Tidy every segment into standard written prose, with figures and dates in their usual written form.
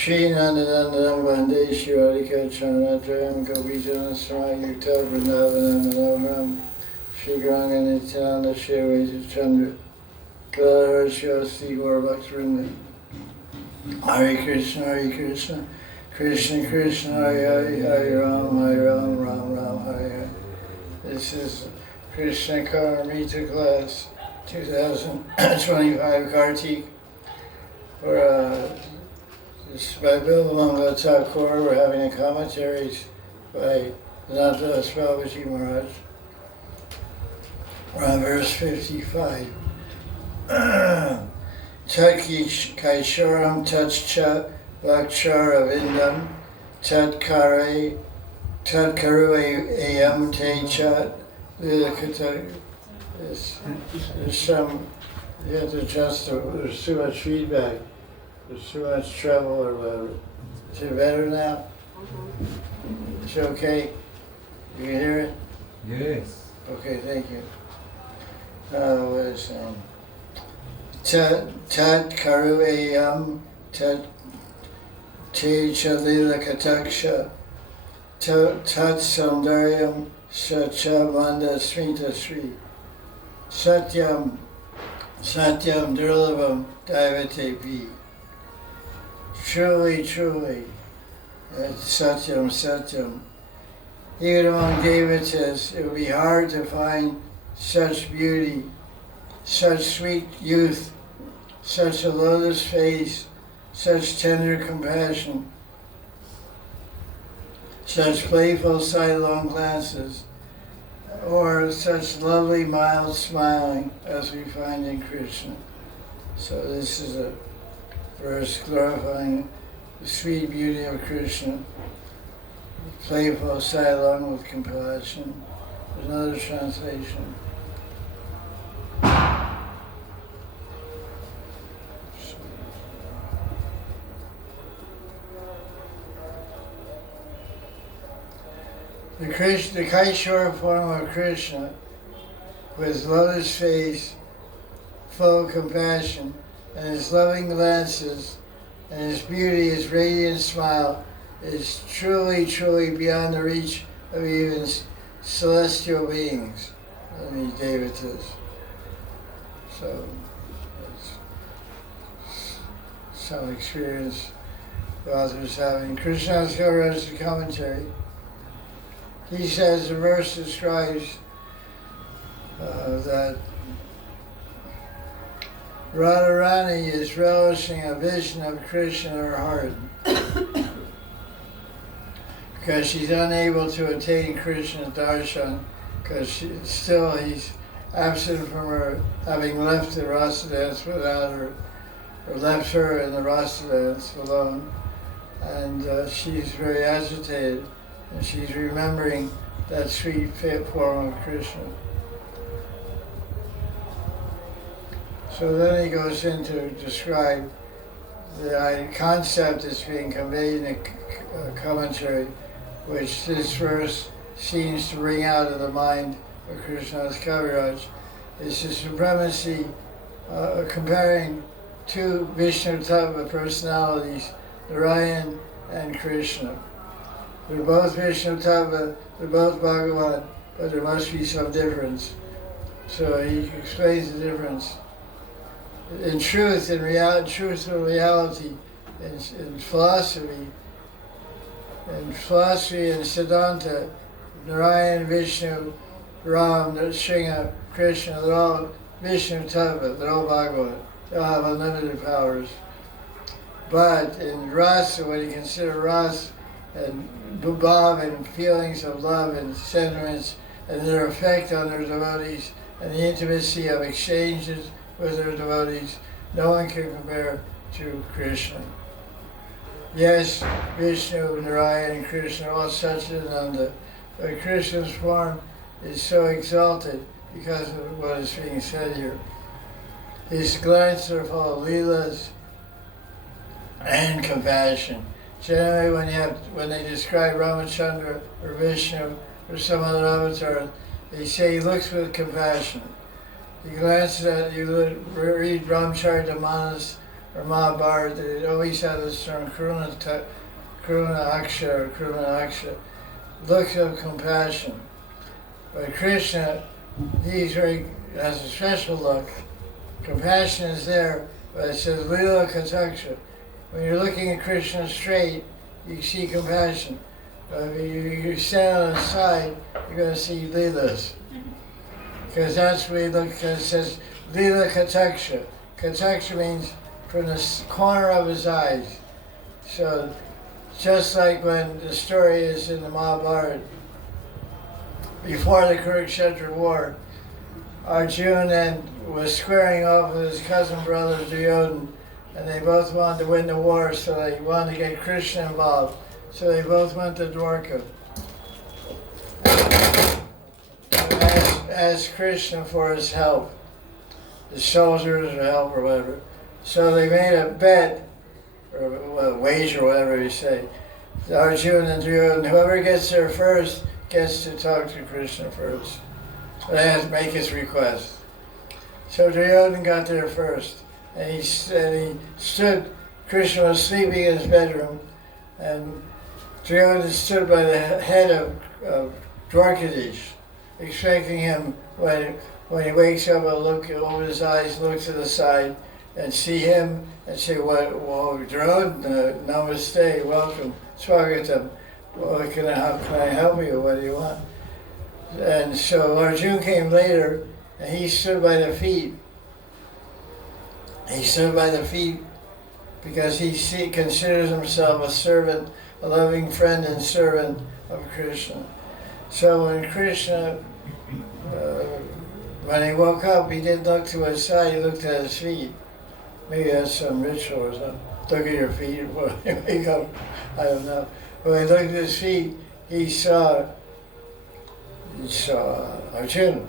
Shri Nandanandam Vande Shri Radhika Chanadram Gopijana Swami Yukta Vrindavanam Manoharam Shri Ganga Nityananda Shri Vaita Chandra Gadadhar Shri Gaur Bhaktivinoda Hare Krishna, Krishna Krishna, Hare Hare, Hare Ram, Ram Ram, Hare Hare. This is Krishna Karnamrita class 2025 Kartik. This is by Bilbamanga Thakur. We're having a commentaries by Ananta Babaji Maharaj. We're on verse 55. Tat Kaishoram Tatscha Vakchara Vindam Tat Karu Ayam Te Chat Lilakata. There's some, you have to adjust, there's too much feedback, there's too much trouble or whatever. Is it better now? It's okay? You can hear it? Yes. Okay, thank you. What is saying? Tat karu ayam tat te chalila kataksha tat saundaryam sacha manda smita sri satyam durlabam daivate pi. Truly, satyam. Even among devatas, it would be hard to find such beauty, such sweet youth, such a lotus face, such tender compassion, such playful sidelong glances, or such lovely mild smiling as we find in Krishna. So this is a verse glorifying the sweet beauty of Krishna, playful sidelong with compassion. There's another translation. The Kaishora form of Krishna, with lotus face, full of compassion, and his loving glances, and his beauty, his radiant smile, is truly beyond the reach of even celestial beings, I mean devatas. So, that's some experience the author's having. Krishna's Kaviraj's commentary. He says the verse describes that Radharani is relishing a vision of Krishna in her heart because she's unable to attain Krishna's darshan because he's absent from her, having left the rasa dance without her, or left her in the rasa dance alone, and she's very agitated. And she's remembering that sweet form of Krishna. So then he goes in to describe the concept that's being conveyed in a commentary, which this verse seems to bring out of the mind of Krishna's Kaviraj. It's the supremacy, comparing two Vishnu Tattva personalities, Narayan and Krishna. They're both Vishnu Tattva, they're both Bhagavan, but there must be some difference. So he explains the difference. In truth, in reality, in philosophy and Siddhanta, Narayan, Vishnu, Ram, Sringa, Krishna, they're all Vishnu Tattva, they're all Bhagavan. They all have unlimited powers. But in Rasa, when you consider Rasa, and bhav and feelings of love and sentiments and their effect on their devotees and the intimacy of exchanges with their devotees, no one can compare to Krishna. Yes, Vishnu, Narayan, and Krishna are all such Ananta, but Krishna's form is so exalted because of what is being said here. His glances are full of leelas and compassion. Generally, when they describe Ramachandra or Vishnu or some other avatar, they say he looks with compassion. You glance at, you read Ramcharitamanas or Mahabharata, they always have this term Karuna Aksha, look of compassion. But Krishna, has a special look. Compassion is there, but it says Lila Kataksha. When you're looking at Krishna straight, you see compassion. But if you stand on the side, you're going to see Leelas. Because that's where you look, because it says Lila Kataksha. Kataksha means from the corner of his eyes. So just like when the story is in the Mahabharata, before the Kurukshetra war, Arjuna was squaring off with his cousin brother Duryodhana, and they both wanted to win the war, so they wanted to get Krishna involved. So they both went to Dwarka. Asked Krishna for his help, his soldiers or help or whatever. So they made a bet, or a wager, whatever you say. Arjuna and Duryodhana, whoever gets there first gets to talk to Krishna first. So they have to make his request. So Duryodhana got there first, and he stood. Krishna was sleeping in his bedroom, and Duryodhana stood by the head of Dwarkadish, expecting him when he wakes up, I'll look over his eyes, look to the side, and see him and say, "Well, Duryodhana, namaste, welcome, swagatam. Well, how can I help you? What do you want?" And so Arjuna came later, and he stood by the feet. He stood by the feet because he considers himself a servant, a loving friend and servant of Krishna. So when Krishna, when he woke up, he didn't look to his side, he looked at his feet. Maybe that's some ritual or something. Look at your feet when you wake up. I don't know. When he looked at his feet, he saw Arjuna.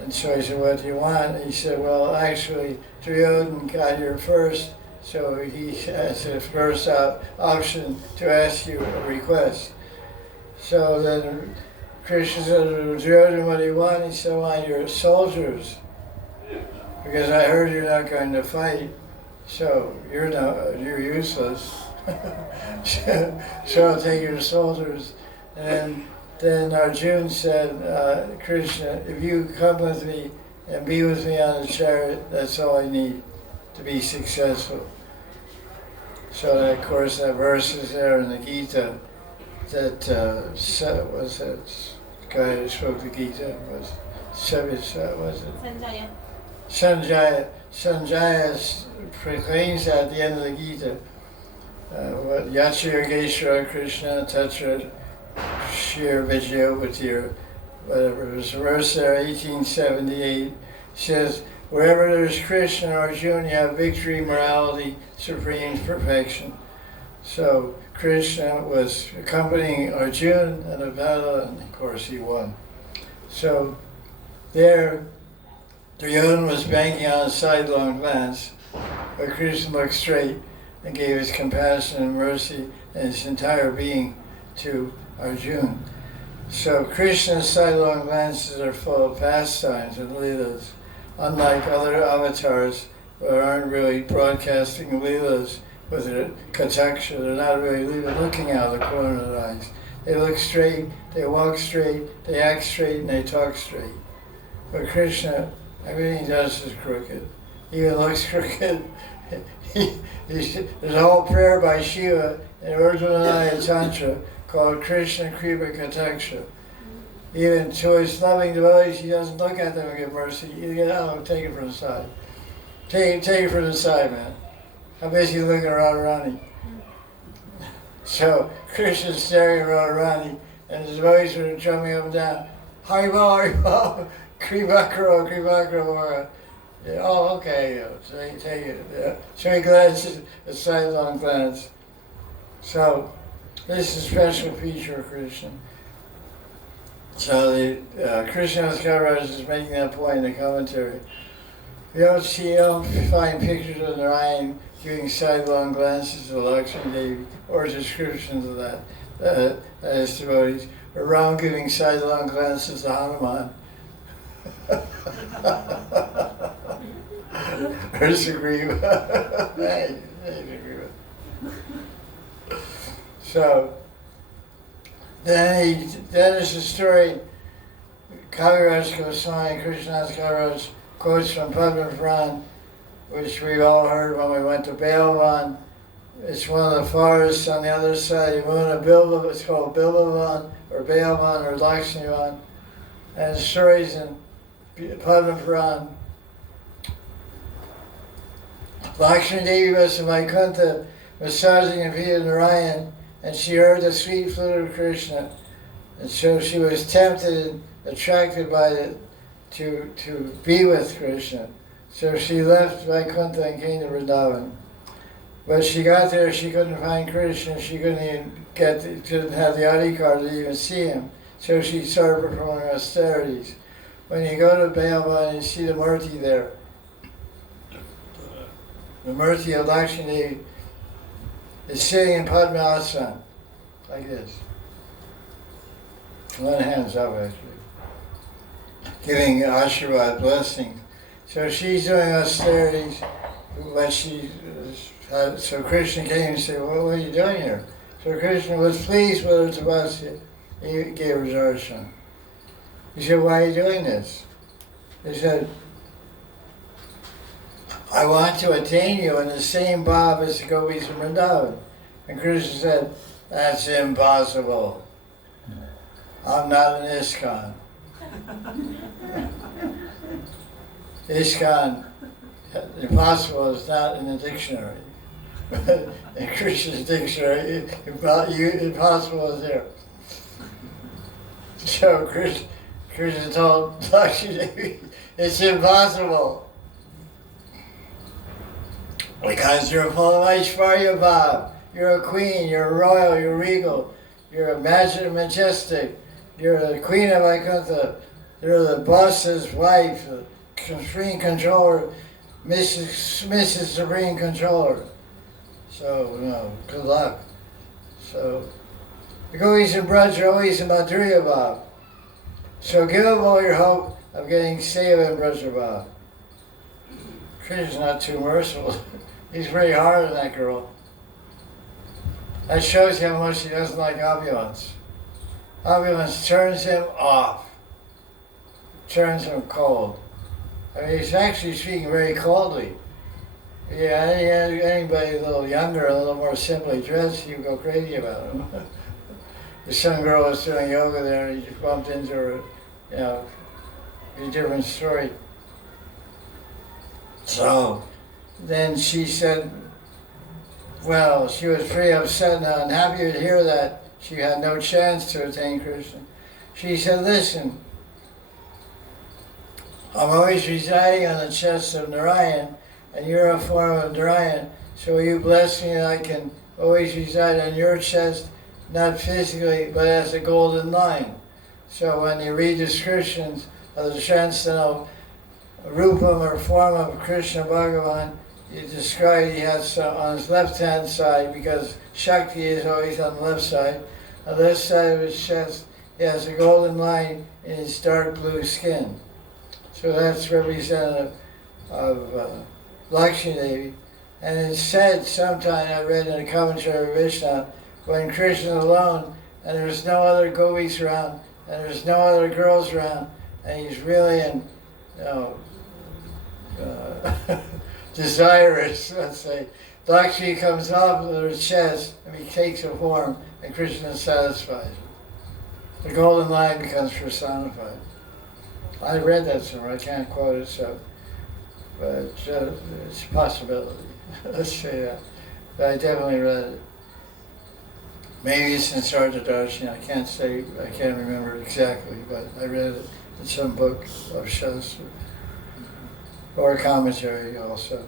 And so he said, "What do you want?" And he said, "Well, actually, Duryodhana got here first, so he has the first option to ask you a request." So then Krishna said, "Duryodhana, what do you want?" He said, "I want your soldiers, because I heard you're not going to fight, so you're useless. So I'll take your soldiers." And then Arjuna said, "Krishna, if you come with me and be with me on the chariot, that's all I need to be successful." So that, of course, that verse is there in the Gita that was that guy who spoke the Gita was it? Sanjaya proclaims at the end of the Gita, what Yacha Yogeshwara Krishna Tatra Shir Vijayopatir, whatever. There's a verse there, 1878, says, "Wherever there's Krishna or Arjuna, you have victory, morality, supreme perfection." So Krishna was accompanying Arjuna in a battle, and of course he won. So there, Duryodhana was banking on a sidelong glance, but Krishna looked straight and gave his compassion and mercy and his entire being to Arjuna. So Krishna's sidelong glances are full of pastimes and leelas, unlike other avatars who aren't really broadcasting leelas with their kataksha. They're not really even looking out of the corner of their eyes. They look straight, they walk straight, they act straight, and they talk straight. But Krishna, everything he does is crooked. He even looks crooked. There's a whole prayer by Shiva in Urdhvanaya Tantra called Krishna Kripa Kataksha. Even to his loving devotees, he doesn't look at them and give mercy. You get out, take it from the side. Take it from the side, man. I'm basically looking around Radharani. So Krishna's staring around Radharani, and his devotees are jumping up and down. Haribol, Haribol, Kripakaro, Kripakaro. Yeah, oh, okay, so he take it. Yeah. So he glances, a sidelong glance. So this is a special feature of Krishna. So the Krishna's Maharaj is making that point in the commentary. You don't find pictures of Narayan giving sidelong glances to Lakshmi Devi or descriptions of that as devotees, or Ram giving sidelong glances to Hanuman. Or Sugriva. Hey, Sugriva. So, then there's the story, Kaviraj Goswami, Krishnadas Kaviraj quotes from Padma Puran, which we've all heard when we went to Balavan. It's one of the forests on the other side of Yamuna, Bilba, it's called Bilbavan, or Balavan, or Lakshmivan. And the stories in Padma Puran. Lakshmi Devi was in Vaikuntha, massaging her feet in Narayan, and she heard the sweet flute of Krishna. And so she was tempted and attracted by it to be with Krishna. So she left Vaikuntha and came to Vrindavan. But she got there, she couldn't find Krishna, she couldn't even didn't have the ID card to even see him. So she started performing austerities. When you go to Balavan, you see the Murti there. The Murti of Lakshmi Devi is sitting in Padmasana, like this. One hand's up, actually, giving Ashirvad blessings. So she's doing austerities, but so Krishna came and said, well, what are you doing here? So Krishna was pleased with her tapasya. He gave her darshan. He said, why are you doing this? He said, I want to attain you in the same bhav as the gopis in Vrindavan. And Krishna said, that's impossible. I'm not an ISKCON. ISKCON, impossible is not in the dictionary. In Krishna's dictionary, impossible is there. So Krishna told Lakshmi Devi, it's impossible. Because you're full of Aishvarya Bhav. You're a queen, you're royal, you're regal, you're majestic, you're the queen of Vaikuntha, you're the boss's wife, the supreme controller, Mrs. Supreme Controller. So, good luck. So, the gopis in Braj are always in Madhurya Bhav. So give up all your hope of getting seva in Braja Bhav. Krishna's not too merciful. He's very hard on that girl. That shows you how much he doesn't like opulence. Opulence turns him off, turns him cold. I mean, he's actually speaking very coldly. Yeah, anybody a little younger, a little more simply dressed, you go crazy about him. The some girl was doing yoga there, and he just bumped into her, a different story. So then she said, well, she was pretty upset and unhappy to hear that she had no chance to attain Krishna. She said, listen, I'm always residing on the chest of Narayan, and you're a form of Narayan, so will you bless me that I can always reside on your chest, not physically, but as a golden line. So when you read descriptions of the transcendental rupam or form of Krishna Bhagavan, you describe he has on his left-hand side, because Shakti is always on the left side. On the left side of his chest, he has a golden line in his dark blue skin. So that's representative of Lakshmi Devi. And it's said sometime, I read in a commentary of Vishnu, when Krishna is alone, and there's no other gopis around, and there's no other girls around, and he's really desirous, let's say. Lakshmi comes off of her chest, and he takes a form, and Krishna is satisfied. The golden line becomes personified. I read that somewhere, I can't quote it, so, but it's a possibility. Let's say that. But I definitely read it. Maybe it's in Sarda Darshini, I can't remember exactly, but I read it in some book of Shastra, or a commentary also.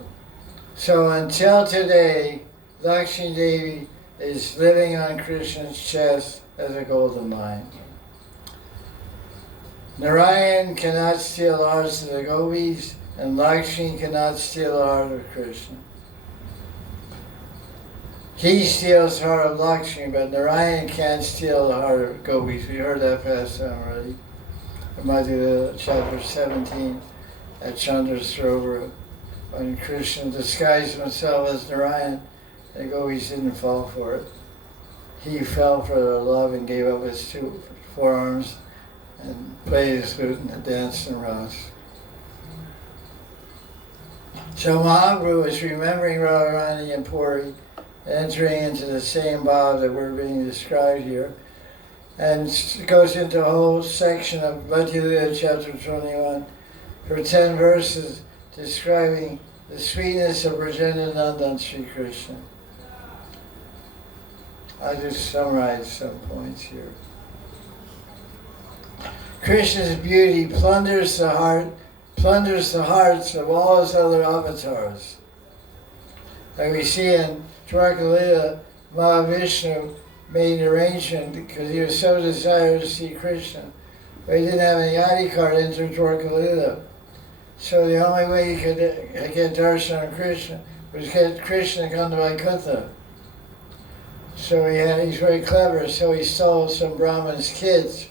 So until today, Lakshmi Devi is living on Krishna's chest as a golden line. Narayan cannot steal the hearts of the gopis, and Lakshmi cannot steal the heart of Krishna. He steals the heart of Lakshmi, but Narayan can't steal the heart of gopis. We heard that pastime already. It might be chapter 17 at Chandra Sarovar. when Krishna disguised himself as Narayan, they always didn't fall for it. He fell for their love and gave up his two forearms and played his flute and danced in Ras. So Mahaprabhu is remembering Radharani and Puri, entering into the same bhav that we're being described here, and goes into a whole section of Bhakti Lila chapter 21 for 10 verses describing the sweetness of Brajanananda and Sri Krishna. I'll just summarize some points here. Krishna's beauty plunders the hearts of all his other avatars. Like we see in Dwarka Mahavishnu made an arrangement because he was so desired to see Krishna, but he didn't have any ID card to enter Dwarka. So the only way he could get darshan of Krishna was get Krishna to come to Vaikuntha. So he's very clever, so he stole some Brahman's kids,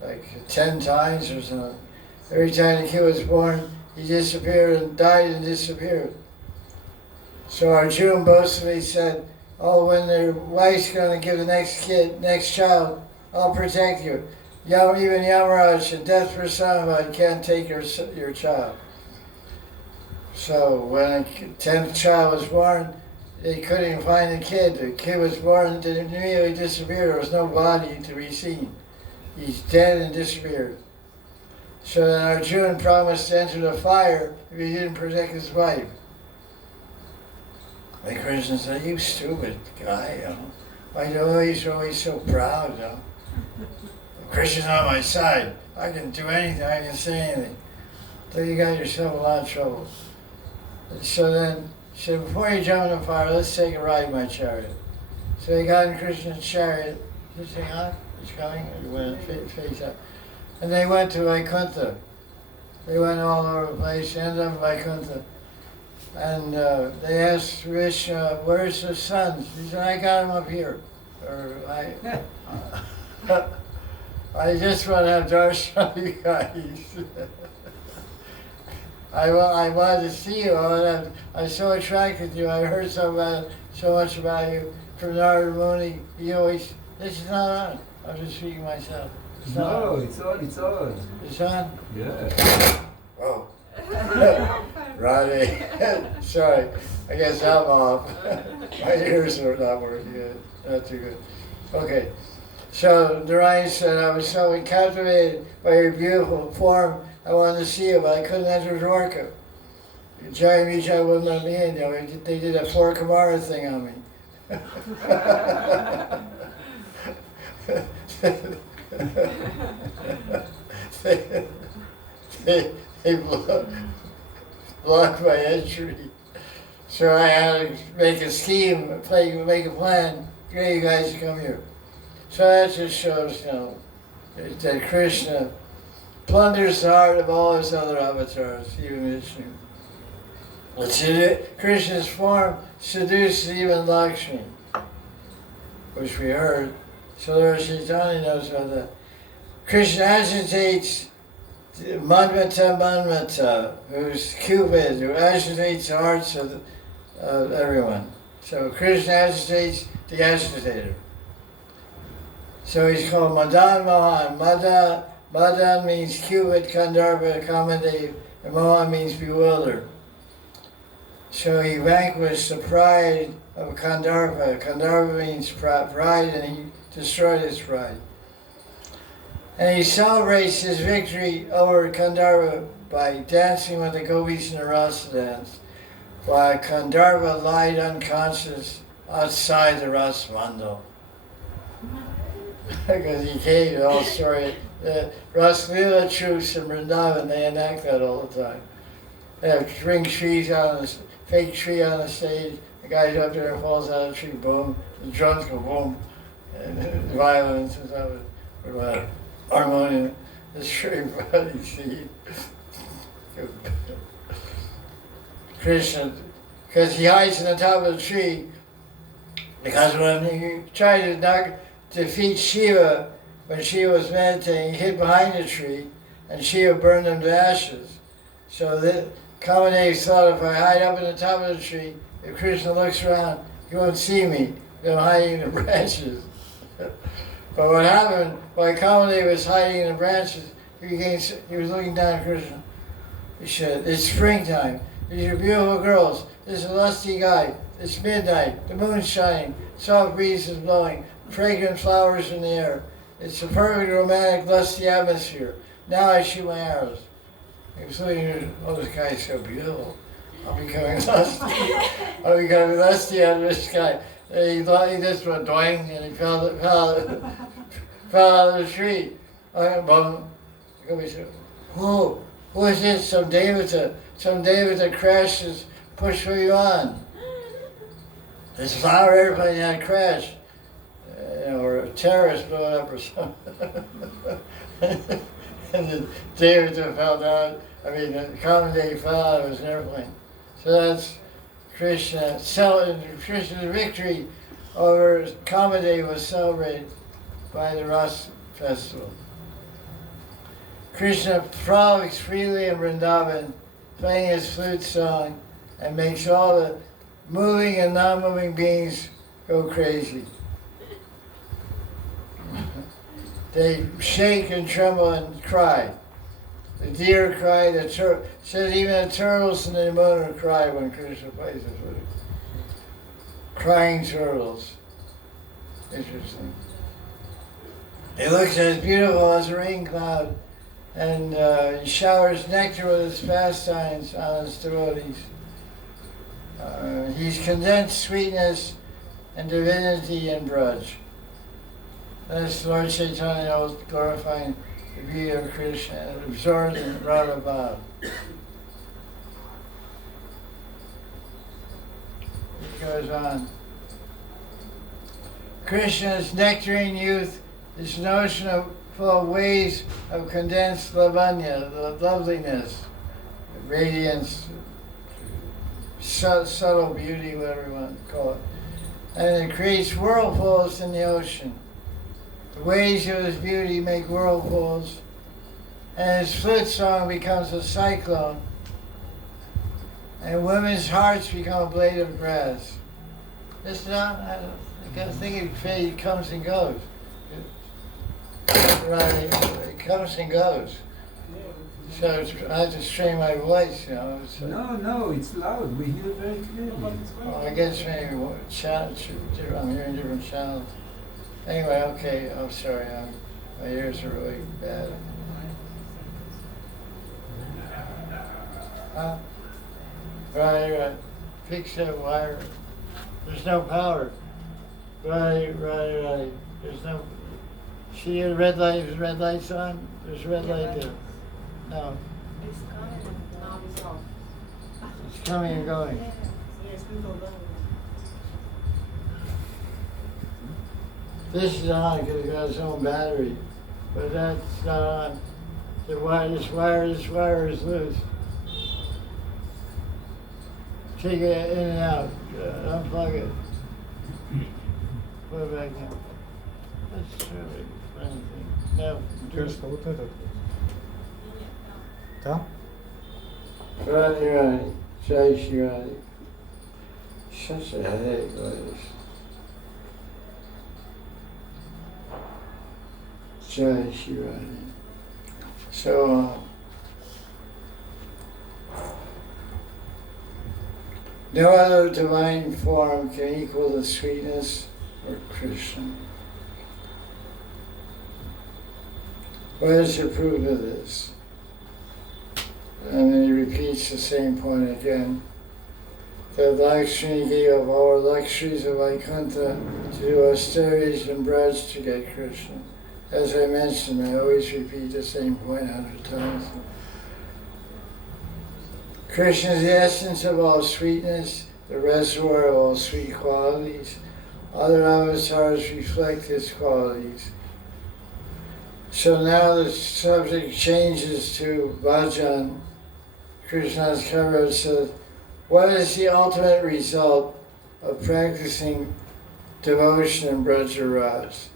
like 10 times or something. Every time the kid was born, he disappeared and died and disappeared. So Arjuna boastfully said, oh, when their wife's going to give the next child, I'll protect you. Even Yamaraj, the death personified, can't take your child. So when the 10th child was born, they couldn't even find the kid. The kid was born and immediately disappeared. There was no body to be seen. He's dead and disappeared. So then Arjuna promised to enter the fire if he didn't protect his wife. And Krishna said, you stupid guy, you know. Why do you always so proud, you know? Krishna's on my side. I can do anything, I can say anything. So you got yourself a lot of trouble. And so then he said, before you jump in the fire, let's take a ride in my chariot. So he got in Krishna's chariot. Is this thing on? It's coming? Or he went face up. And they went to Vaikuntha. They went all over the place, ended up in Vaikuntha. And they asked Krishna, where's the sons? He said, I got them up here. Or I just want to have darshan of you guys. I wanted to see you. I'm so attracted to you. I heard so much about you from Narada Muni. He always, this is not on. I'm just speaking myself. It's on. It's on? Yeah. Whoa. Radhe. Sorry. I guess I'm off. My ears are not working good. Not too good. Okay. So Narayan said, I was so captivated by your beautiful form, I wanted to see you, but I couldn't enter Dwarka. Jai Vijay wouldn't let me in. They did a 4 Kumara thing on me. they blocked my entry. So I had to make a scheme, make a plan, get you guys to come here. So that just shows, that Krishna plunders the heart of all his other avatars, even Vishnu. Krishna's form seduces even Lakshmi, which we heard. So Lord Chaitanya knows about that. Krishna agitates Manmata, who's Cupid, who agitates the hearts of everyone. So Krishna agitates the agitator. So he's called Madan Mohan. Madan means Cupid, Kandharva, accommodative, and Mohan means bewilder. So he vanquished the pride of Kandharva. Kandharva means pride, and he destroyed his pride. And he celebrates his victory over Kandharva by dancing with the gopis in the rasa dance, while Kandharva lied unconscious outside the Rasa Mandal. Because he came to the whole story. The Raslila troops in Vrindavan, they enact that all the time. They have fake tree on the stage. The guy's up there and falls out of the tree, boom. The drums go boom. And the violence is up with harmonium. It's very funny, see. Krishna, because he hides in the top of the tree, because when he tried to defeat Shiva, when Shiva was meditating, he hid behind the tree, and Shiva burned him to ashes. So Kamandev thought if I hide up in the top of the tree, if Krishna looks around, he won't see me. I'm hiding in the branches. But what happened, while Kamandev was hiding in the branches, he was looking down at Krishna. He said, it's springtime. These are beautiful girls. This is a lusty guy. It's midnight. The moon's shining. Soft breeze is blowing. Fragrant flowers in the air. It's a perfect romantic, lusty atmosphere. Now I shoot my arrows. He was looking at, oh, this guy's so beautiful. I'm becoming lusty. I'm becoming lusty out of this guy. And he just went doing and he fell out of the tree. He said, whoa, who is this? Some Devata crashes, push you on. This flower airplane had crashed. Or a terrorist blew it up or something. And the Devata fell down. The Kamandev fell out of his airplane. So that's Krishna. Krishna's victory over Kamandev was celebrated by the Ras festival. Krishna frolics freely in Vrindavan, playing his flute song, and makes all the moving and non-moving beings go crazy. They shake and tremble and cry. The deer cry, says even the turtles in the moon cry when Krishna plays the flute. Crying turtles. Interesting. He looks as beautiful as a rain cloud and he showers nectar with his pastimes on his devotees. He's condensed sweetness and divinity in Braj. That's Lord Chaitanya glorifying the beauty of Krishna and absorbed in Radha Bhav. He goes on. Krishna's nectarine youth is notion of full ways of condensed lavanya, the loveliness, radiance, subtle beauty, whatever you want to call it. And it creates whirlpools in the ocean. The waves of his beauty make whirlpools, and his flute song becomes a cyclone, and women's hearts become a blade of grass. It's not, I think it comes and goes. Right, it comes and goes. So I have to strain my voice, So. No, it's loud. We hear very clearly. Well, I guess maybe I'm hearing different channels. Anyway, okay, I'm sorry, my ears are really bad. Huh? Right. Fix that wire. There's no power. Right. There's no... See the red light, is red lights on? There's a red light there. No. It's coming and now it's off. It's coming and going. Yes, people go. This is on because it got its own battery, but that's not on. This wire is loose. Take it in and out. Unplug it. Put it back in. That's really funny thing. No. Just вот этот. Там? Right. Jai Sri Radhe. Such a headache, ladies. Jai Sri Radhe. So, no other divine form can equal the sweetness of Krishna. What is the proof of this? And then he repeats the same point again. That Lakshmi gave of all luxuries of Vaikuntha to do austerities and Braj to get Krishna. As I mentioned, I always repeat the same point 100 times. Krishna is the essence of all sweetness, the reservoir of all sweet qualities. Other avatars reflect his qualities. So now the subject changes to bhajan. Krishna's Kaviraj says, what is the ultimate result of practicing devotion in Brajaraj?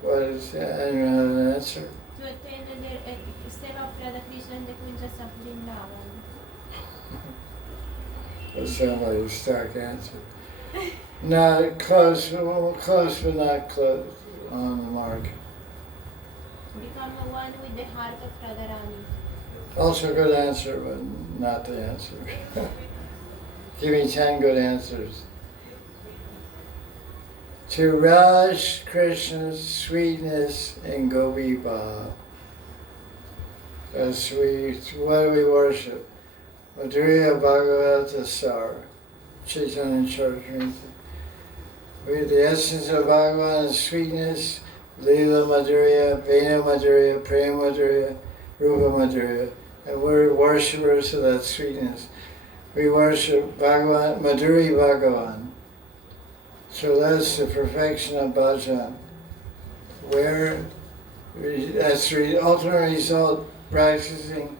What is that? I don't know an answer. To attain the Seva Prada Krishna in the Kunja of Vrindavan. That sounds like a stock answer. Not close, close but not close on the mark. Become one with the heart of Radharani. Also a good answer, but not the answer. Give me 10 good answers. To relish Krishna's sweetness in Gopi Bhav. As what do we worship? Madhurya Bhagavata Sar, Chaitanya Charitamrita. The essence of Bhagavan is sweetness, Leela Madhurya, Vena Madhurya, Prema Madhurya, Rupa Madhurya, and we're worshippers of that sweetness. We worship Bhagavan, Madhuri Bhagavan. So that's the perfection of bhajan, where that's the ultimate result practicing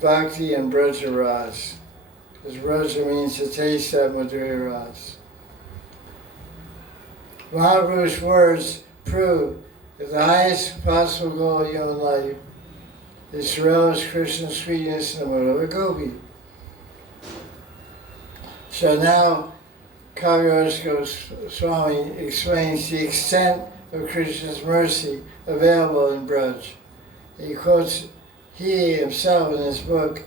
bhakti and braja ras. Because braja means to taste that Madhuri ras. Mahaprabhu's words prove that the highest possible goal of human life is to relish Krishna's sweetness in the mood of a gopi. So now Kaviraj Goswami explains the extent of Krishna's mercy available in Braj. He quotes, he himself in his book,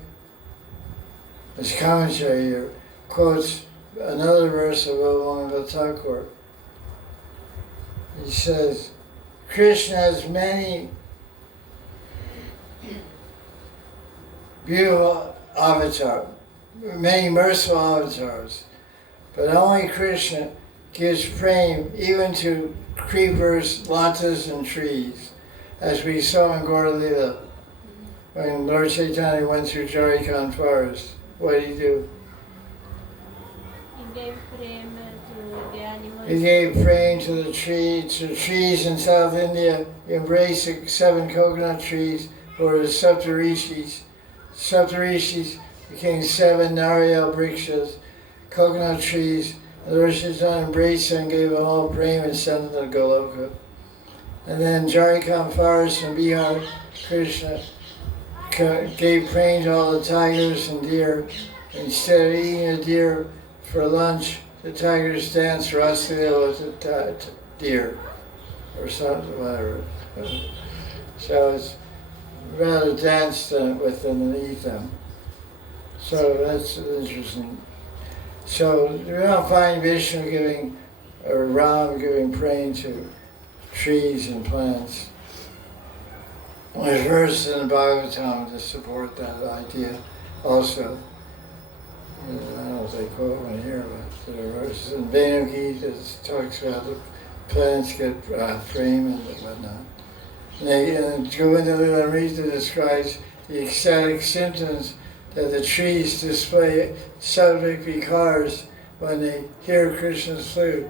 his commentary here, quotes another verse of Bhagavan Thakur. He says, Krishna has many beautiful avatars, many merciful avatars, but only Krishna gives prema even to creepers, latas, and trees, as we saw in Gaura Lila. When Lord Chaitanya went through Jharkhand forest, what did he do? He gave prema to the animals. He gave prema to the trees in South India. He embraced the 7 coconut trees for the Saptarishis. Saptarishis became 7 Narayal Brikshas, coconut trees. And Lord Chaitanya embraced them and gave them all prema and sent them to Goloka. And then Jharkhand forest in Bihar, Krishna gave prema to all the tigers and deer. Instead of eating a deer for lunch, the tigers danced Rasalila with the deer, or something, whatever. So it's rather danced with them than eat them. So that's interesting. So we don't find Vishnu giving, or Ram giving prema to trees and plants. There's verses in the Bhagavatam to support that idea also. I don't know if they quote one here, but there are verses in Venu that talks about the plants get prema and whatnot. And Govinda Lilamrita describes the ecstatic symptoms that the trees display sattvic vikars when they hear Krishna's flute.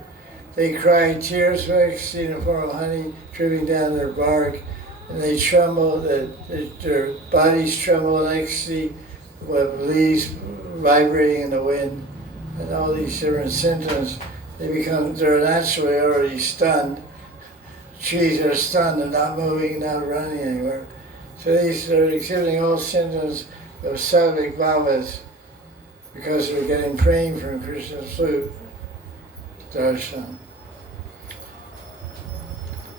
They cry tears of ecstasy in the form of honey dripping down their bark, and they tremble, their bodies tremble in ecstasy with leaves vibrating in the wind, and all these different symptoms. They're naturally already stunned. Trees are stunned, they're not moving, not running anywhere. So these are exhibiting all symptoms of sattvic bhavas because they're getting prema from Krishna's flute, darshan.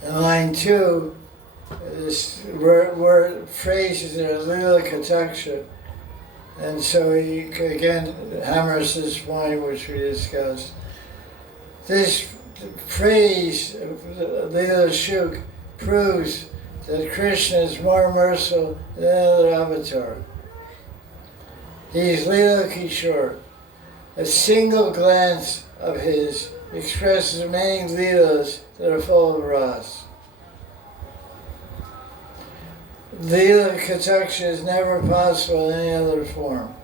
In line 2, this word phrase is there, Lila Kataksha. And so he again hammers this point which we discussed. This phrase of Lila Shuk proves that Krishna is more merciful than another avatar. He is Lila Kishore. A single glance of his expresses many Leelas that are full of ras. Lila Kataksha is never possible in any other form.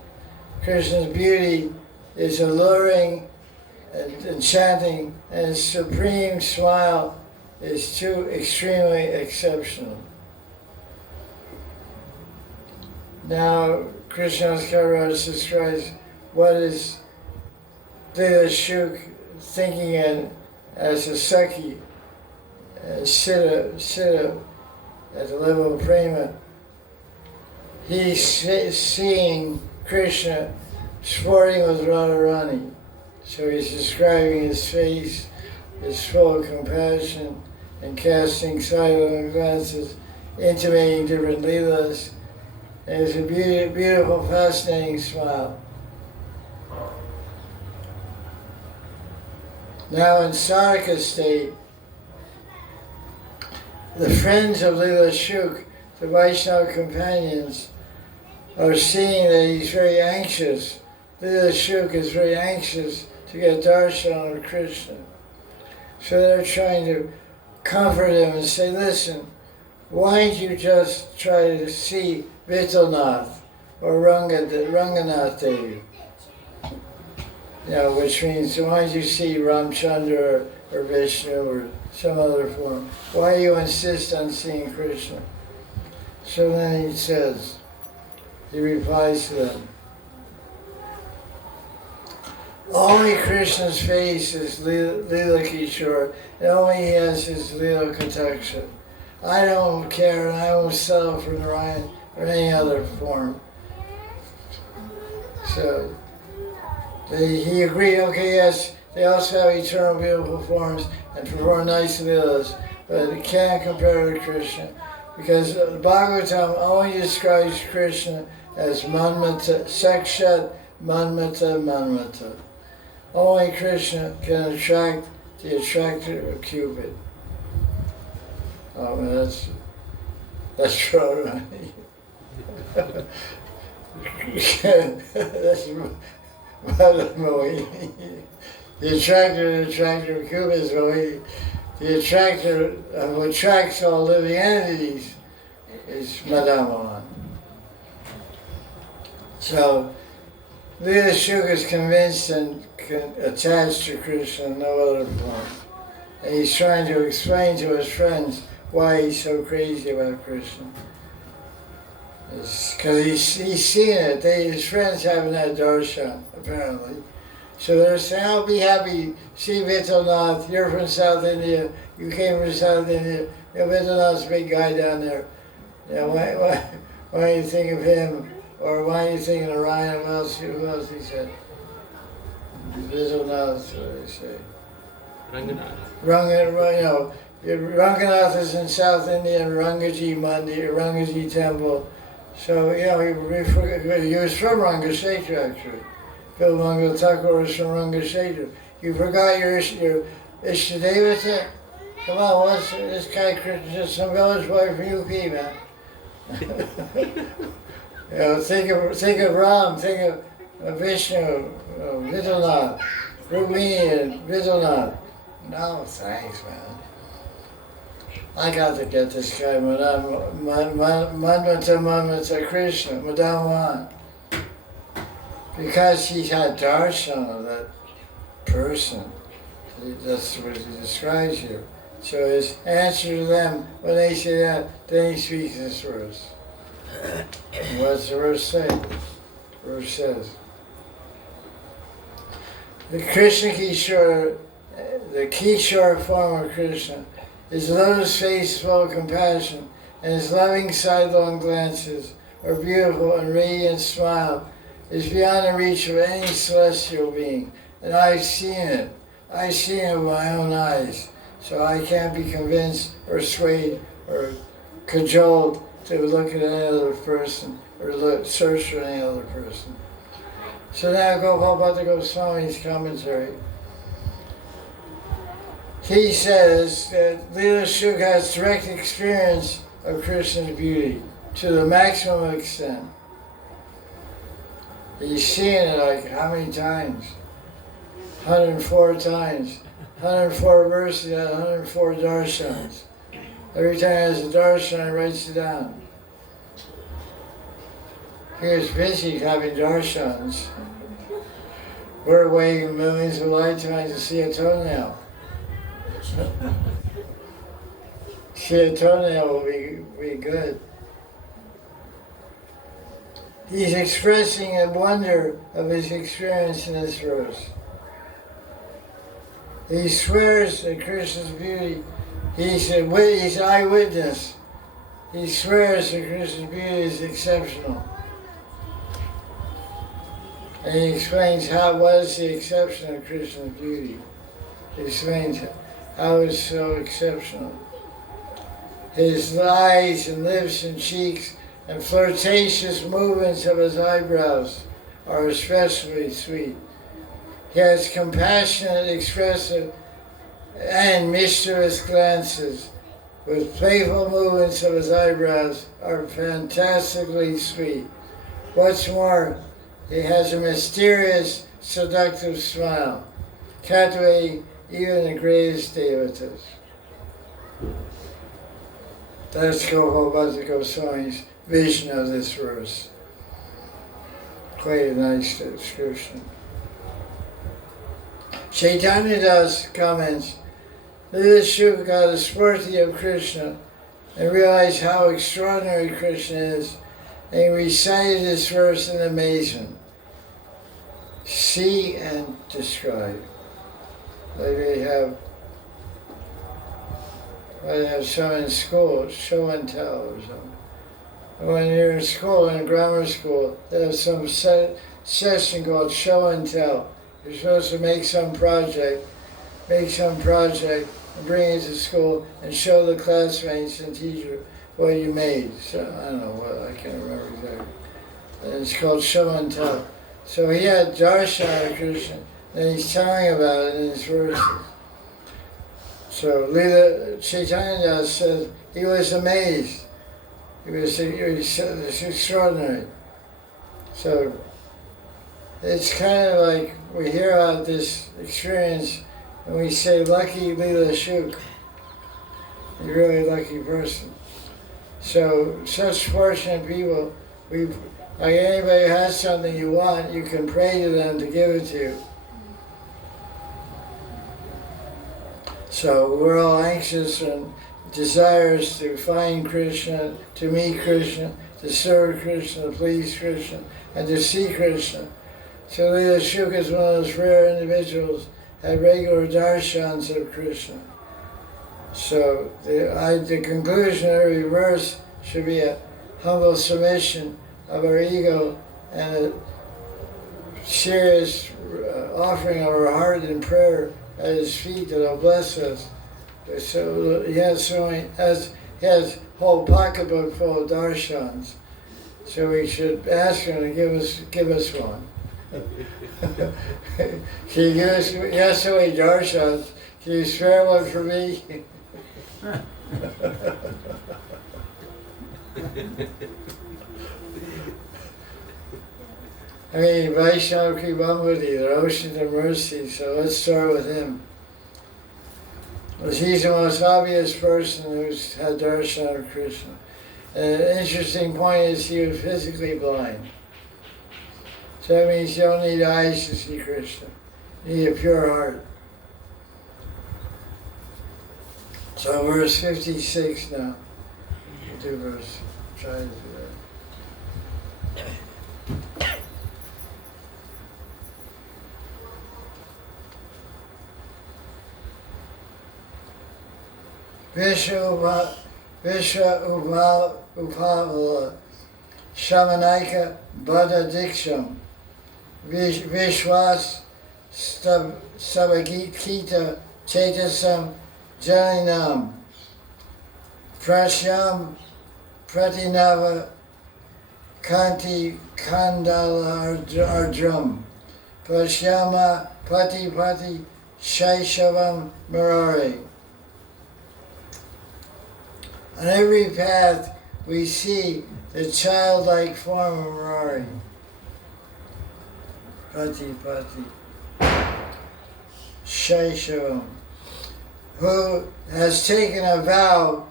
Krishna's beauty is alluring and enchanting, and his supreme smile is too extremely exceptional. Now, Krishna's Kaviraj describes what is Lila Shuk thinking as a Sakhi, Siddha, at the level of prema. He's seeing Krishna sporting with Radharani. So he's describing his face, is full of compassion and casting sidelong glances, intimating different leelas. And it's a beautiful, fascinating smile. Now in Sarika state, the friends of Leela Shuk, the Vaishnava companions, are seeing that he's very anxious. Leela Shuk is very anxious to get darshan of Krishna. So they're trying to comfort him and say, listen, why don't you just try to see Vitalnath or Ranganath Devi? You know, which means, why don't you see Ramchandra or Vishnu or some other form? Why do you insist on seeing Krishna? So then he replies to them, only Krishna's face is Leela Kishore, and only he has his Leela Kataksha. I don't care, and I won't settle for Narayan or any other form. So he agreed, okay, yes, they also have eternal beautiful forms and perform nice Leelas, but it can't compare to Krishna, because the Bhagavatam only describes Krishna as Manmata, Sakshat Manmata Manmata. Only Krishna can attract the attractor of Cupid. Oh, well, that's right. That's Mohi. The attractor of Cupid is Mohi. The attractor who attracts all living entities is Madan. So Leela Shuk is convinced and attached to Krishna in no other form. And he's trying to explain to his friends why he's so crazy about Krishna. It's because he's seen it. His friends haven't had darshan, apparently. So they're saying, I'll be happy, see Vitalnath, you're from South India, you came from South India, you know, Vitalnath's a big guy down there. You know, why do you think of him? Or why do you think of Narayan? Who else he said? Vitalnath, what do they say? Ranganath. Ranganath is in South India, and Rangaji Mandir, Rangaji Temple. So, he was from Rangasetra, actually. Bilmangal Thakur was from Rangasetra. You forgot your Ishtadevata? Come on, what's this guy, just some village boy from UP, man. Think of Ram, think of Vishnu, Vitalnath, Rumini and Vitalnath. No, thanks, man. I got to get this guy, Manmata Krishna, Madan. Because he had darshan of that person. That's what he describes here. So his answer to them, when they say that, then he speaks this verse. And what's the verse say? The verse says, the Krishna Kishore, the Kishore form of Krishna, his lotus face full of compassion, and his loving sidelong glances, or beautiful and radiant smile, is beyond the reach of any celestial being. And I've seen it. I've seen it with my own eyes. So I can't be convinced or swayed or cajoled to look at any other person or search for any other person. So now Gopal Bhatta Goswami's commentary. He says that Leela Shuk has direct experience of Krishna's beauty to the maximum extent. He's seen it like how many times? 104 times. 104 verses, 104 darshans. Every time he has a darshan, he writes it down. He was busy having darshans. We're waiting millions of lifetimes to see a toenail. See a toenail will be good. He's expressing the wonder of his experience in this verse. He swears at Krishna's beauty. He's an eyewitness. He swears that Krishna's beauty is exceptional. And he explains what is the exception of Krishna's beauty. He explains how it's so exceptional. His eyes and lips and cheeks and flirtatious movements of his eyebrows are especially sweet. He has compassionate, expressive, and mischievous glances, with playful movements of his eyebrows are fantastically sweet. What's more, he has a mysterious, seductive smile, captivating even the greatest devatas. That's Goswami's vision of this verse. Quite a nice description. Chaitanya Das comments, Lila Shuka got a spurti of Krishna and realized how extraordinary Krishna is, and he recited this verse in amazement. See and describe. Like they have some in school, show and tell or something. When you're in school, in grammar school, they have some session called show and tell. You're supposed to make some project, and bring it to school and show the classmates and teacher what you made. So I don't know what, I can't remember exactly. And it's called show and tell. So he had darshan of Krishna, and he's telling about it in his verses. So Chaitanya says he was amazed. He was extraordinary. So it's kind of like we hear about this experience and we say, lucky Leela Shuk. You're a really lucky person. So such fortunate people, like anybody who has something you want, you can pray to them to give it to you. So we're all anxious and desirous to find Krishna, to meet Krishna, to serve Krishna, to please Krishna, and to see Krishna. So Leela Shuk is one of those rare individuals had regular darshans of Krishna. So the conclusion of every verse should be a humble submission of our ego and a serious offering of our heart in prayer at his feet that will bless us. So he has a whole pocketbook full of darshans. So we should ask him to give us one. Can you give us? You have so many darshans. Can you spare one for me? I mean, Vaishnava Kripamurti, the ocean of mercy, so let's start with him. Because he's the most obvious person who's had darshan of Krishna. And an interesting point is he was physically blind. So that means you don't need eyes to see Krishna. You need a pure heart. So verse 56 now. We'll do verse, try to do that. Vishwa Upavala Shamanika Bada Diksham Vishwas Sabagit Kita Chetasam Jainam Prashyam Pratinava Kanti Kandala Arjum Pashyama Pati Pati Shaishavam Murari. On every path we see the childlike form of Murari. Pati Pati Shaishavam, who has taken a vow,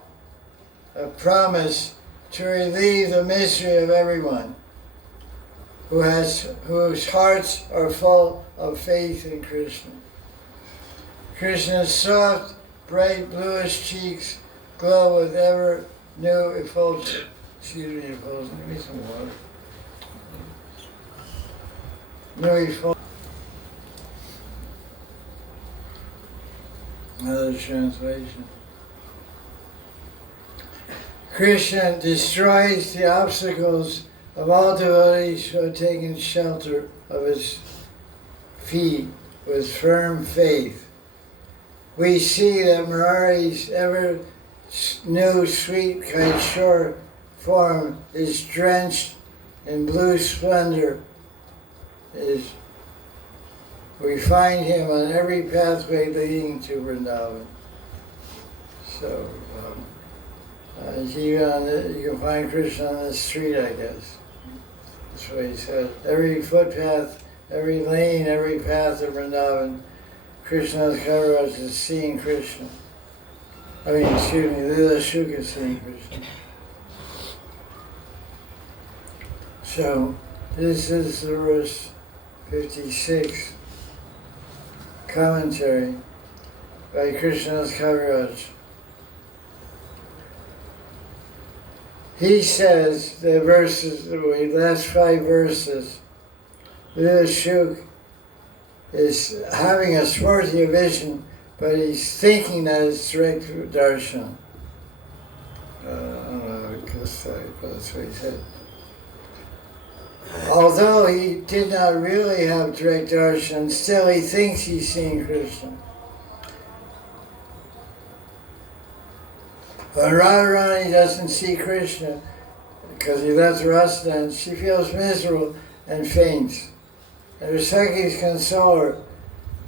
a promise to relieve the misery of everyone, whose hearts are full of faith in Krishna. Krishna's soft, bright, bluish cheeks glow with ever new effulgence. Excuse me, effulgence. Give me some water. New effulgence. Another translation. Krishna destroys the obstacles of all devotees who have taken shelter of his feet with firm faith. We see that Murari's ever new, sweet, Kaishore form is drenched in blue splendor. We find him on every pathway leading to Vrindavan. So, you can find Krishna on the street, I guess. That's what he said. Every footpath, every lane, every path of Vrindavan, Krishna's Kaviraj is seeing Krishna. Lila Shuka is seeing Krishna. So, this is the verse 56 commentary by Krishna's Kaviraj. He says, the last 5 verses, Lila Shuk is having a Swartya vision, but he's thinking that it's direct darshan. I don't know, because that's what he said. Although he did not really have direct darshan, still he thinks he's seeing Krishna. When Radharani doesn't see Krishna, because he left Rasa, she feels miserable and faints. And her Sakhis console her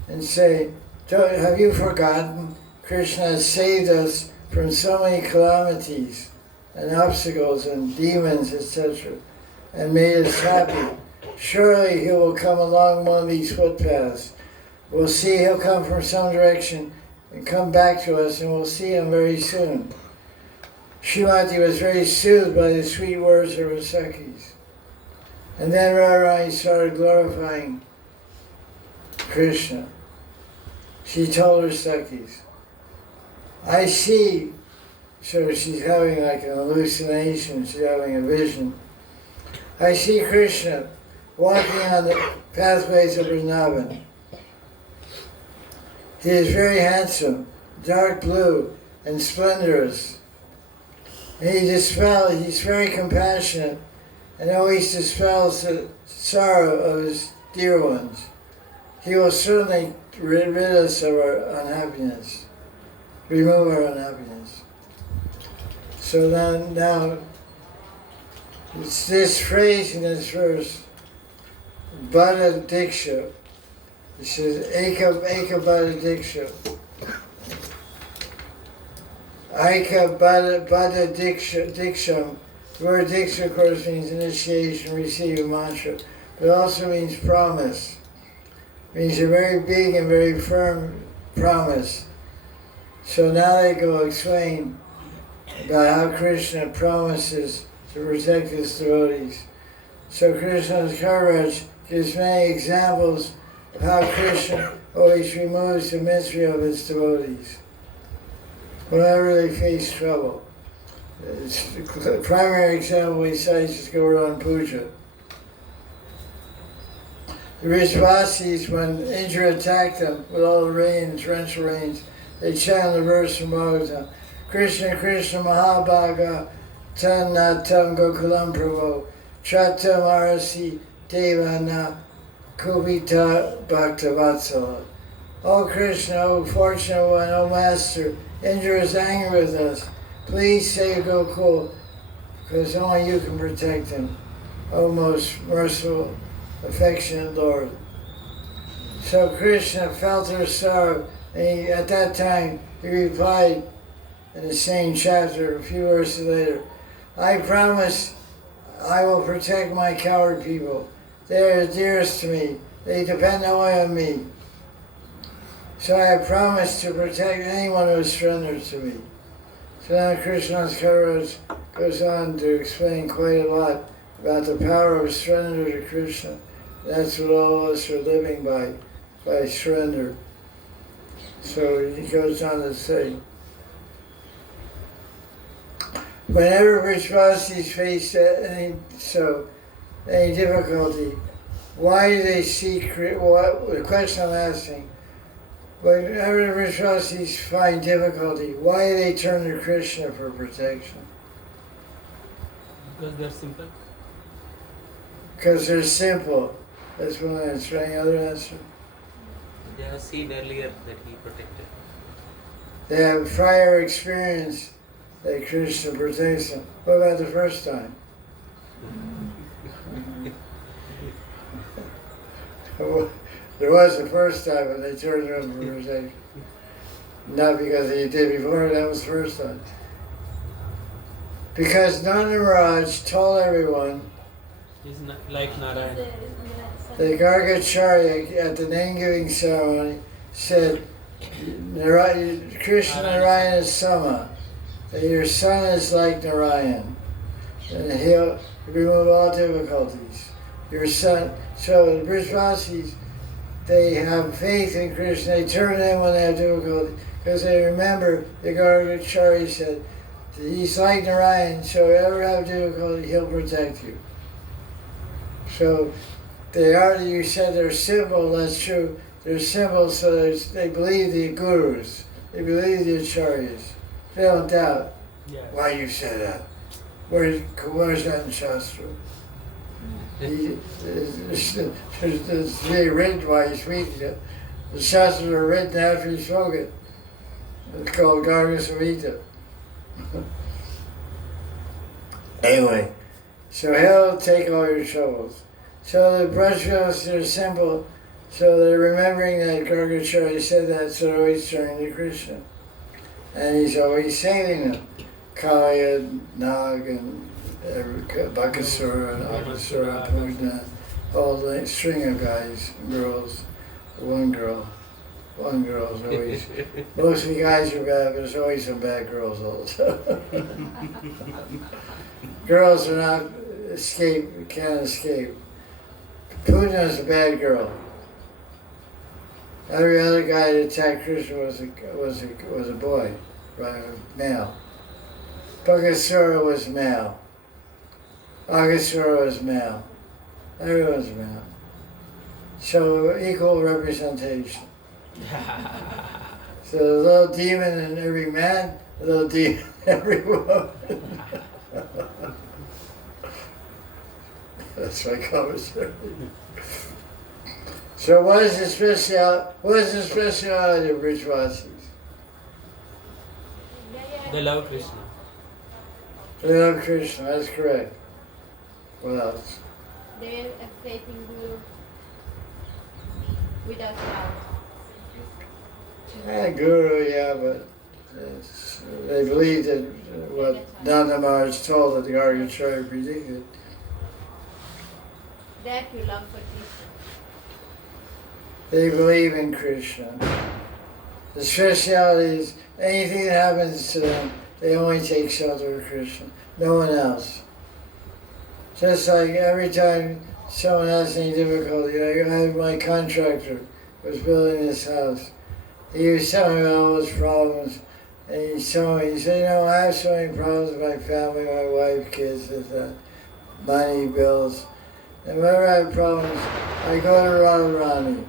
and say, have you forgotten? Krishna has saved us from so many calamities and obstacles and demons, etc., and made us happy. Surely he will come along one of these footpaths. We'll see he'll come from some direction and come back to us, and we'll see him very soon. Srimati was very soothed by the sweet words of her Sakhis. And then Radharani started glorifying Krishna. She told her Sakhis, I see, so she's having like an hallucination, she's having a vision. I see Krishna walking on the pathways of Vrindavan. He is very handsome, dark blue, and splendorous. And he's very compassionate, and always dispels the sorrow of his dear ones. He will certainly rid us of our unhappiness, remove our unhappiness. So then now, it's this phrase in this verse, Bada Diksha. It says, Eka Bada Diksha. Eka Bada Diksha. The word Diksha, of course, means initiation, receive a mantra, but it also means promise. It means a very big and very firm promise. So now they go explain about how Krishna promises to protect his devotees. So Krishna's Kaviraj gives many examples of how Krishna always removes the misery of his devotees whenever they face trouble. The primary example we cite is Gauranga Puja. The Vrishvasis, when Indra attacked them with all the rains, torrential rains, they chant the verse from Bhagavatam, Krishna Krishna Mahabhaga Tannatam Gokulam Prabhu Chatam Arasi Devana Kubita Bhaktavatsala. O Krishna, O fortunate one, O Master, Indra is angry with us. Please save Gokul, because only you can protect him. O most merciful, affectionate Lord. So Krishna felt her sorrow, and at that time he replied in the same chapter, a few verses later, I promise I will protect my coward people. They are dearest to me. They depend only on me. So I have promised to protect anyone who surrenders to me. So now Krishna's Kaviraj goes on to explain quite a lot about the power of surrender to Krishna. That's what all of us are living by surrender. So he goes on to say, whenever Vrishvasis face any difficulty, why do they seek, the question I'm asking, whenever the Vrishvasis find difficulty, why do they turn to Krishna for protection? Because they are simple. Because they're simple. That's one answer. Any other answer? They have seen earlier that he protected. They have prior experience that Krishna protects them. What about the first time? There was the first time, but they turned around for protection. Not because he did before, that was the first time. Because Nanda Maharaj told everyone He's not like Narayan. the Gargacharya at the name-giving ceremony said, Krishna Narayana is Sama, that your son is like Narayan, and he'll remove all difficulties. Your son, so the Brajvasis, they have faith in Krishna, they turn to him when they have difficulty, because they remember the Gargacharya said, he's like Narayan, so if you ever have difficulty, he'll protect you. So they are, you said they're simple, that's true. They're simple, so they believe the gurus, they believe the acharyas. They don't doubt why you said that. Where's that in Shastra? It's really written why he's speaking it. The Shastras are written after he spoke it. It's called Garga Samhita. Anyway, so he'll take all your troubles. So the Brajvasis are simple, so they're remembering that Gargacharya said that, so they're always turning to Krishna. And he's always saving them. Kaya, Nag, and Bakasura, and Akasura, Pujna, all the string of guys and girls. One girl is always, most of the guys are bad, but there's always some bad girls also. Girls are not can't escape. Pujna is a bad girl. Every other guy that attacked Krishna was a boy, right, male. Bakasura was male. Akasura was male. Everyone's male. So equal representation. So the little demon in every man, the little demon in every woman. That's my commentary. So what is the speciality of Brajvasis? They love Krishna. They love Krishna, that's correct. What else? They have faith in Guru without doubt. Guru, yeah, but they believe that what Nanda Maharaj told that the Gargacharya predicted. They have to love for Krishna. They believe in Krishna. The speciality is anything that happens to them, they only take shelter of Krishna, no one else. Just like every time someone has any difficulty, like I had my contractor was building this house. He was telling me all his problems, and he told me, he said, I have so many problems with my family, my wife, kids, money, bills. And whenever I have problems, I go to Radharani.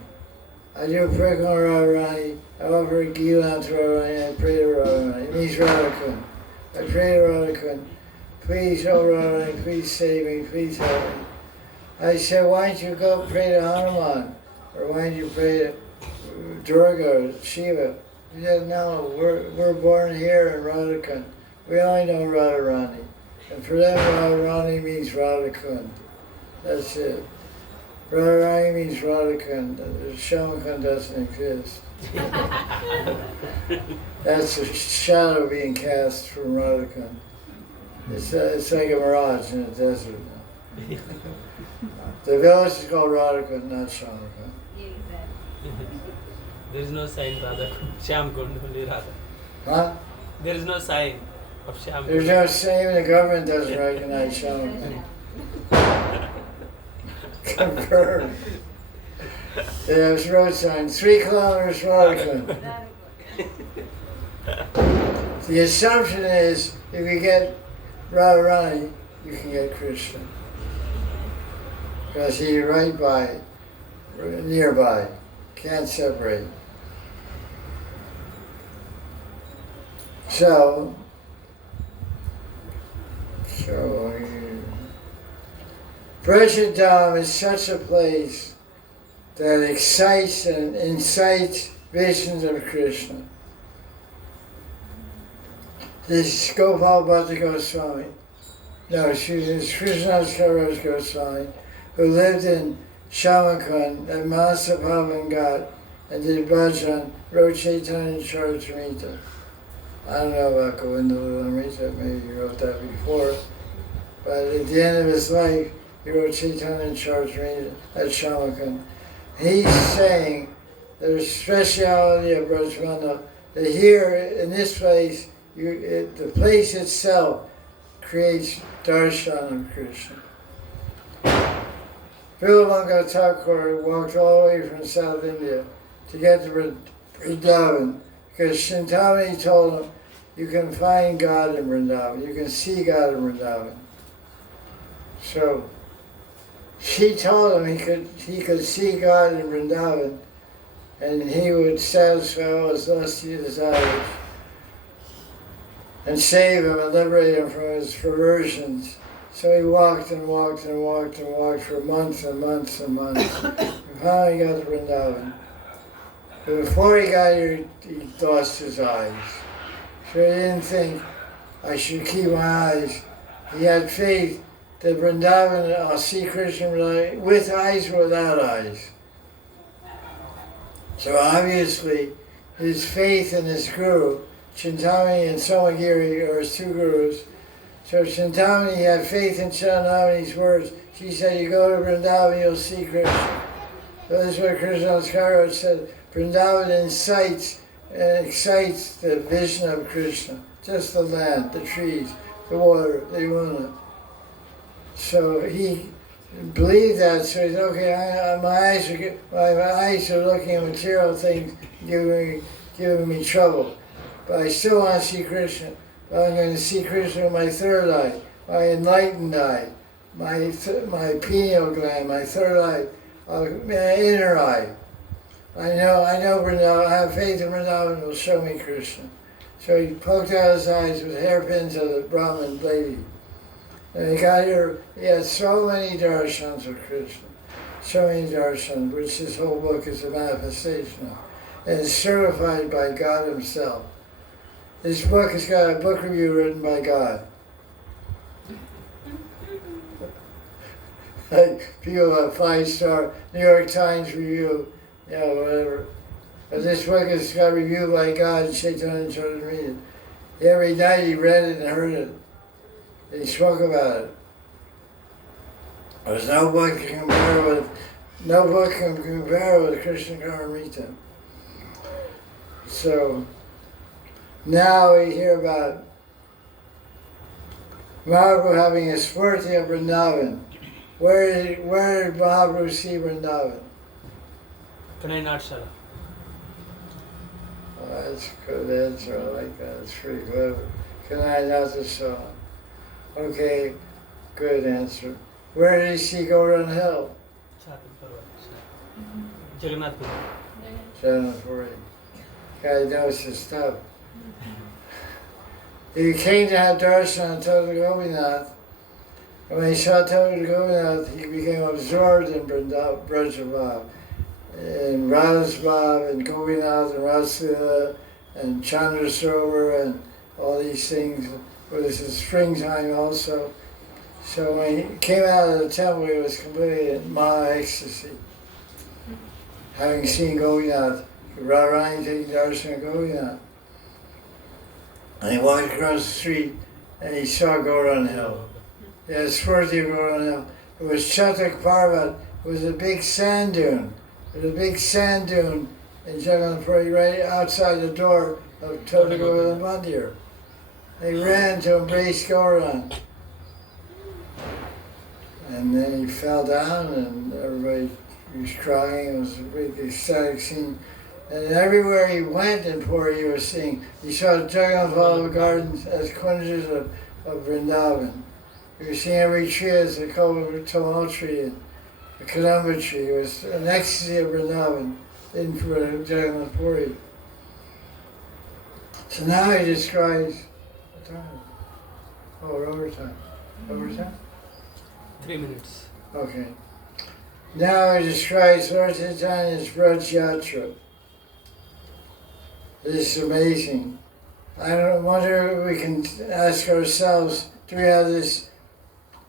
I do a prick on Radharani, I offer a Gila to Radharani, I pray to Radharani. It means Radhakund. I pray to Radhakund. Please, oh Radharani, please save me, please help me. I said, why don't you go pray to Hanuman? Or why don't you pray to Durga or Shiva? He said, no, we're born here in Radhakund. We only know Radharani. And for them, Radharani means Radhakund. That's it. Radharani means Radhakund. Shamakund doesn't exist. That's a shadow being cast from Radhakund. It's like a mirage in the desert now. The village is called Radhakund, not Shamakund. There is no sign Radha Shyam Kund, only Radha. Huh? There is no sign of Shyam There's Kund. no saying the government doesn't recognize Shamakund. Confirmed. They have road signs, 3 kilometers Radhakund. The assumption is if you get Radharani, you can get Krishna. Because he's right by, nearby, can't separate. So Brajadam is such a place that excites and incites visions of Krishna. This is Gopal Bhatta Goswami. No, excuse me, it's Krishnadas Kaviraj Goswami, who lived in Shamakund that Mahaprabhu got and did bhajan, wrote Chaitanya Charitamrita. I don't know about Govinda Lilamrita, maybe he wrote that before. But at the end of his life, he wrote Chaitanya Charitamrita at Shamakund. He's saying there's speciality of Brajmana, that here in this place, the place itself creates darshan of Krishna. Bilabanga Thakur walked all the way from South India to get to Vrindavan because Chintamani told him, you can find God in Vrindavan, you can see God in Vrindavan. So she told him he could see God in Vrindavan and he would satisfy all his lusty desires and save him and liberate him from his perversions. So he walked and walked and walked and walked for months and months and months. And finally he got to Vrindavan. But before he got here, he lost his eyes. So he didn't think, I should keep my eyes. He had faith that Vrindavan, I'll see Krishna with eyes or without eyes. So obviously, his faith in his guru, Chintamani and Somagiri are his two gurus. So Chintamani had faith in Chintamani's words. She said, you go to Vrindavan, you'll see Krishna. So this is what Krishnadas Kaviraj said, Vrindavan incites and excites the vision of Krishna. Just the land, the trees, the water, the Yamuna. So he believed that, so he said, okay, my eyes are looking at material things, giving me trouble. But I still want to see Krishna. But I'm going to see Krishna with my third eye, my enlightened eye, my pineal gland, my third eye, my inner eye. I know Vrindavan, I have faith in Vrindavan will show me Krishna. So he poked out his eyes with hairpins of the Brahmin lady. And he got here, he had so many darshans of Krishna, so many darshans, which his whole book is a manifestation of. And it's certified by God himself. This book has got a book review written by God. Like people have 5-star New York Times review, whatever. But this book has got reviewed by God and Chaitanya Charitamrita. Every night he read it and heard it. He spoke about it. There's no book can compare with Krishna Karnamrita. So now we hear about Mahaprabhu having a Smriti of Vrindavan. Where did Mahaprabhu see Vrindavan? Kanai. Oh, that's a good answer. I like that. That's pretty clever. Kanai. Okay, good answer. Where did he see Gauran Hill? Jagannath Jagannath. Guy knows his stuff. He came to have darshan on Total Gopinath. And when he saw Total Gopinath, he became absorbed in Brajabhav, in Radha's Bhav, and Gopinath, and Raslila, and Chandra Sarovar, and all these things. It was his springtime also. So when he came out of the temple, he was completely in Maha-ecstasy. Having seen Gopinath, Radharani taking darshan of Gopinath. And he walked across the street and he saw Gauran Hill. He had a Smriti of Gauran Hill. It was Chatak Parvat. It was a big sand dune. It was a big sand dune in Jagannath Puri right outside the door of Total Gopinath Mandir. They ran to embrace Gauran. And then he fell down and everybody was crying. It was a big ecstatic scene. And everywhere he went in Puri, he was seeing. He saw Jagannath Vallabha Gardens as kunjas of Vrindavan. He was seeing every tree as a Tamal tree and a Kadamba tree. It was an ecstasy of Vrindavan in Jagannath Puri. So now he describes, what time is it? Oh, we're overtime. Overtime? 3 minutes. Okay. Now he describes Lord Chaitanya's Braj Yatra. This is amazing. I wonder if we can ask ourselves, do we have this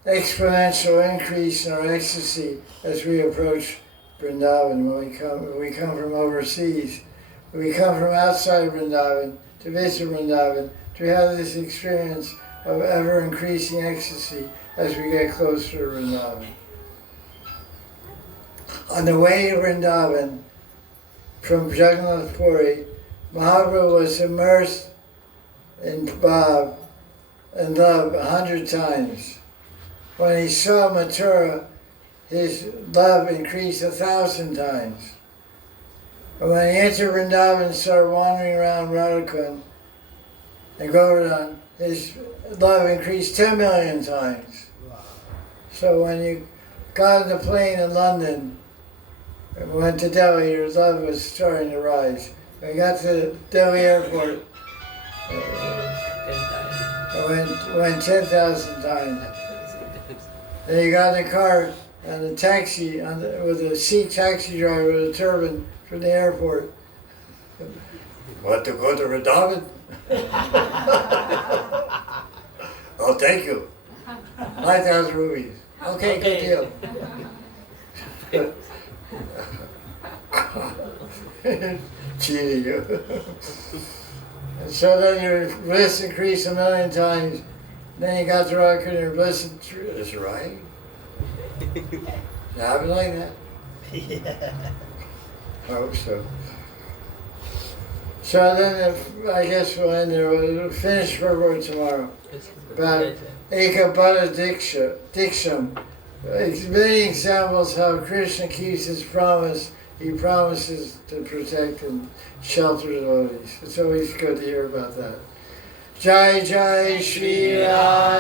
exponential increase in our ecstasy as we approach Vrindavan when we come from overseas? When we come from outside Vrindavan to visit Vrindavan, do we have this experience of ever increasing ecstasy as we get closer to Vrindavan? On the way to Vrindavan from Jagannath Puri, Mahaprabhu was immersed in love 100 times. When he saw Mathura, his love increased 1,000 times. And when he entered Vrindavan and started wandering around Radhakund and Govardhan, his love increased 10 million times. So when you got on the plane in London and went to Delhi, your love was starting to rise. When you got to Delhi airport, it went 10,000 times. Then you got in the car and the taxi with a Sikh taxi driver with a turban from the airport. Want to go to Vrindavan? I'll take you. 5,000 rupees. Okay, good deal. Cheating you. And so then your bliss increased 1,000,000 times. Then you got to Radhakund and your bliss is right. Now I've been like that. Yeah. I hope so. So then I guess we'll end there. We'll finish purport tomorrow. About Ekabada Diksham. Many examples how Krishna keeps his promise. He promises to protect and shelter devotees. It's always good to hear about that. Jai Jai Sri Radhe.